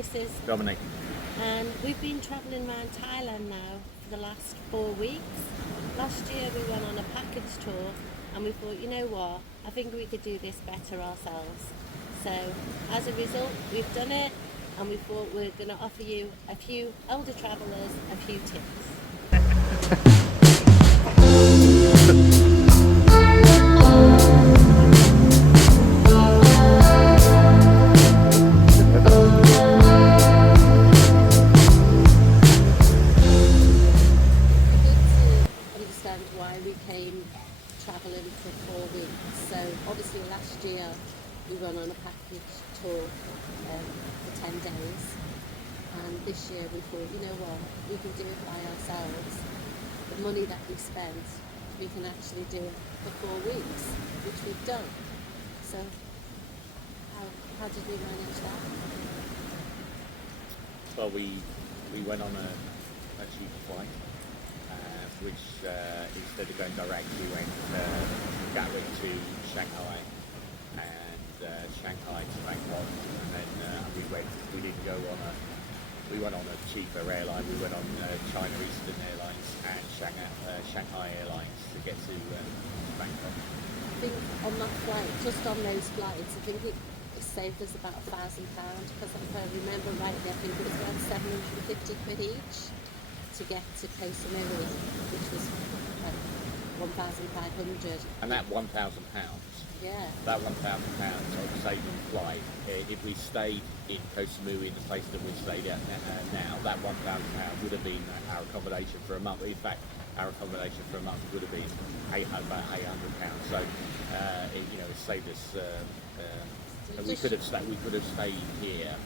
this is Dominic. and we've been travelling around Thailand now for the last 4 weeks. Last year we went on a package tour and we thought, you know what, I think we could do this better ourselves. So as a result, we've done it and we thought we're going to offer you, a few older travellers, a few tips. Understand why we came travelling for 4 weeks. So obviously last year we went on a package tour for 10 days, and this year we thought, you know what, we can do it by ourselves. The money that we spent, we can actually do it for 4 weeks, which we've done. So how did we manage that? Well, we went on a cheap flight, which instead of going direct, we went Gatwick to Shanghai and Shanghai to Bangkok, and then we didn't go on we went on a cheaper airline. We went on China Eastern Airlines and Shanghai Airlines to get to Bangkok. I think on that flight, just on those flights, I think it saved us about £1,000, because if I remember rightly, I think it was around 750 quid each to get to Koh Samui, which was 1,500. And that £1,000, Yeah. that £1,000 on the saving flight, if we stayed in Koh Samui in the place that we stayed at now, that £1,000 would have been our accommodation for a month. In fact, our accommodation for a month would have been about £800. So it saved us. We could have stayed here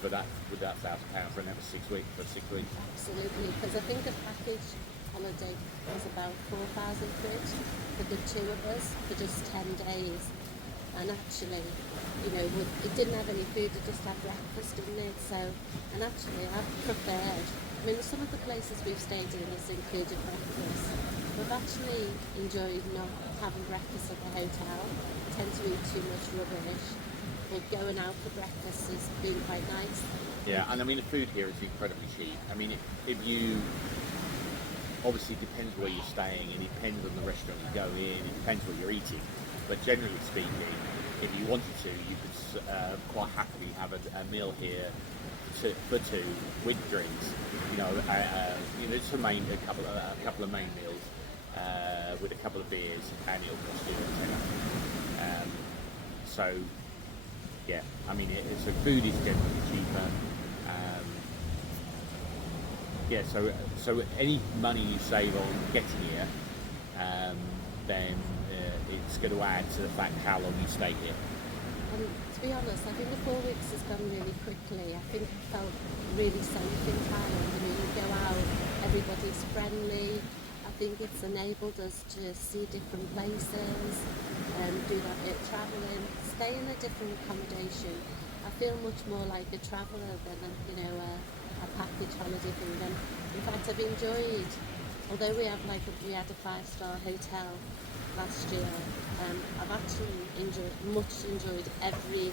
for that with that £1,000 for another 6 weeks. Absolutely, because I think a package holiday was about 4,000 quid for the two of us for just 10 days. And actually, it didn't have any food, it just had breakfast in it. So, and actually I preferred, some of the places we've stayed in has included breakfast. We've actually enjoyed not having breakfast at the hotel. We tend to eat too much rubbish. But going out for breakfast has been quite nice. Yeah, and the food here is incredibly cheap. If you obviously it depends where you're staying, and it depends on the restaurant you go in, it depends what you're eating. But generally speaking, if you wanted to, you could quite happily have a meal here for two with drinks. Just a couple of main meals with a couple of beers, and it'll cost you a tenner. So yeah, so food is generally cheaper. So any money you save on getting here, then it's going to add to the fact how long you stay here. To be honest, I think the 4 weeks has gone really quickly. I think I felt really safe in Thailand. You go out, everybody's friendly. I think it's enabled us to see different places, do that bit of travelling, stay in a different accommodation. I feel much more like a traveller than a package holiday thing. And in fact, I've enjoyed, although we had a 5-star hotel last year, I've actually enjoyed every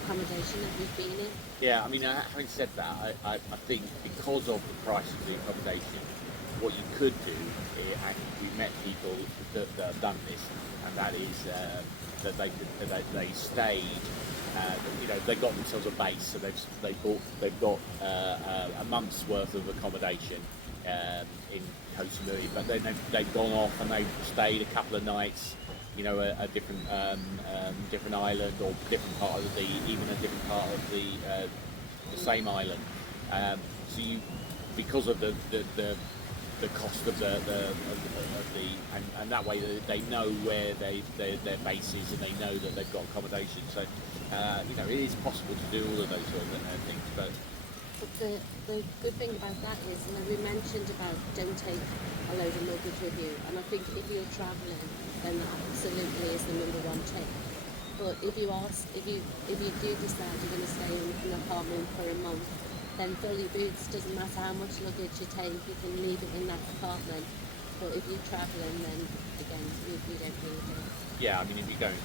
accommodation that we've been in. Yeah, having said that, I think because of the price of the accommodation, what you could do, and we've met people that have done this, and that is that they stayed. They got themselves a base, so they've got a month's worth of accommodation in Koh Samui, but then they've gone off and they've stayed a couple of nights, a different island, or different part of the same island. So because of the cost of and that way they know where their base is, and they know that they've got accommodation. So it is possible to do all of those sort of things. But the good thing about that is, we mentioned about don't take a load of luggage with you, and I think if you're travelling, then that absolutely is the number one tip. But if you do decide you're going to stay in an apartment for a month, then fill your boots. Doesn't matter how much luggage you take, you can leave it in that apartment. But if you're travelling, then again, you don't need it. Yeah, if you're going on,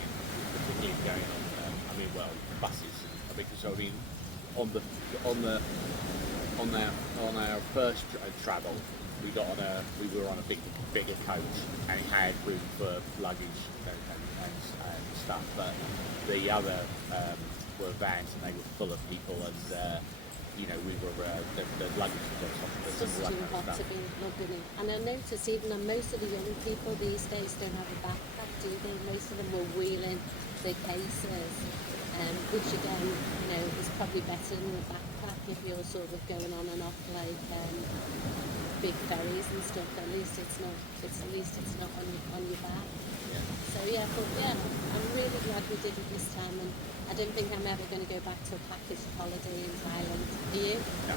buses. on the on the on our first travel, we were on a bigger coach, and it had room for luggage and stuff. But the other were vans, and they were full of people, and we were the luggage was on top of us Just and all that too kind of hot stuff. to be lugging it. And I notice even that most of the young people these days don't have a backpack, do they? Most of them were wheeling their cases, which again, is probably better than a backpack if you're sort of going on and off like big ferries and stuff. At least it's not on your back. Yeah. So I'm really glad we did it this time, and I don't think I'm ever going to go back to a packaged holiday in Thailand. Are you? No.